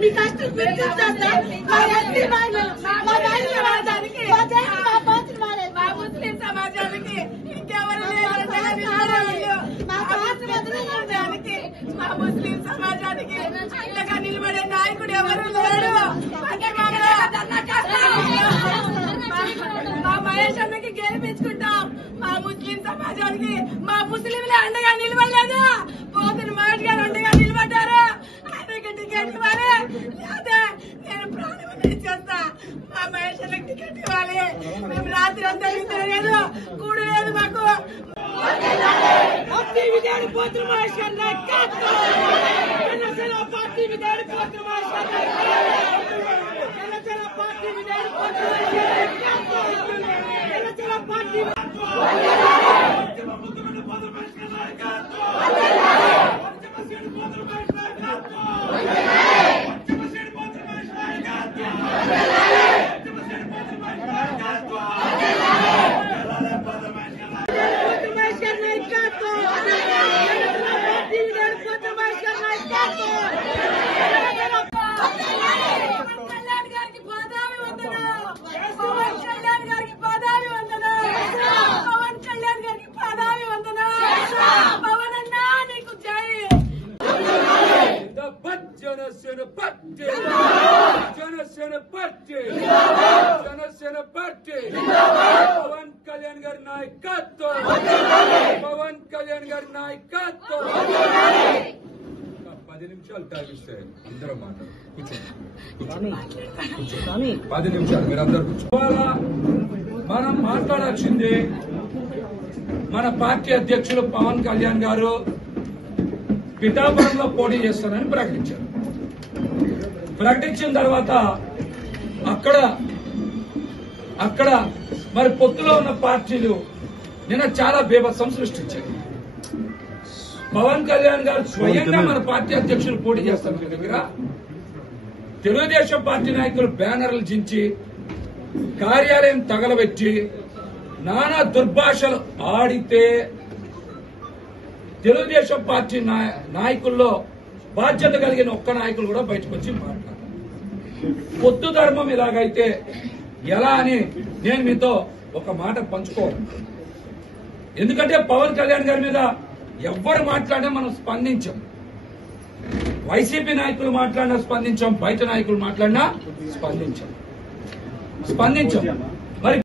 మీ కష్టం గుర్తించండి. మా ముస్లిం సమాజానికి ఇంకెవరు మా ముస్లిం సమాజానికి అంతగా నిలబడే నాయకుడు ఎవరు లేడు. మా మహేష్ అన్నకి గెలిపించుకుంటాం. మా ముస్లిం సమాజానికి మా ముస్లింలే అండగా నిలబడలేదు. పోతున్న మహేష్ గారు అండగా నిలబడ్డారు. ఆయనకి టికెట్ ఇవ్వాలి, లేదా నేను ప్రాణం చేస్తా. మా మహేష్ అన్నకి టికెట్ ఇవ్వాలి. మేము రాత్రి అంతా లేదు, కూడు లేదు మాకు. పార్టీ విధానం పోతున్న మహేష్ అన్న పార్టీ విధానం పోతున్న మహేష్ అన్న పార్టీ విధానం పార్టీ జనసేన పార్టీ పవన్ కళ్యాణ్ గారి నాయకత్వం, పవన్ కళ్యాణ్ గారి నాయకత్వం. 10 నిమిషాలు టైం ఇస్తే అందరం కూర్చోండి. 10 నిమిషాలు మీరందరూ కూర్చోవాలా. మనం మాట్లాడాల్సింది మన పార్టీ అధ్యక్షులు పవన్ కళ్యాణ్ గారు పిఠాపురంలో పోటీ చేస్తానని ప్రకటించారు. ప్రకటించిన తర్వాత అక్కడ మరి పొత్తులో ఉన్న పార్టీలు నిన్న చాలా బీభత్సం సృష్టించాయి. పవన్ కళ్యాణ్ గారు స్వయంగా మన పార్టీ అధ్యక్షులు పోటీ చేస్తారు మీ దగ్గర. తెలుగుదేశం పార్టీ నాయకులు బ్యానర్లు చించి, కార్యాలయం తగలబెట్టి, నానా దుర్భాషలు ఆడితే తెలుగుదేశం పార్టీ నాయకుల్లో బాధ్యత కలిగిన ఒక్క నాయకులు కూడా బయటకు వచ్చి మాట్లాడారు. పొత్తు ధర్మం ఇలాగైతే ఎలా అని నేను మీతో ఒక మాట పంచుకోవాలి. ఎందుకంటే పవన్ కళ్యాణ్ గారి మీద ఎవ్వరు మాట్లాడినా మనం స్పందించాం. వైసీపీ నాయకులు మాట్లాడినా స్పందించాం, బయట నాయకులు మాట్లాడినా స్పందించాం. మరి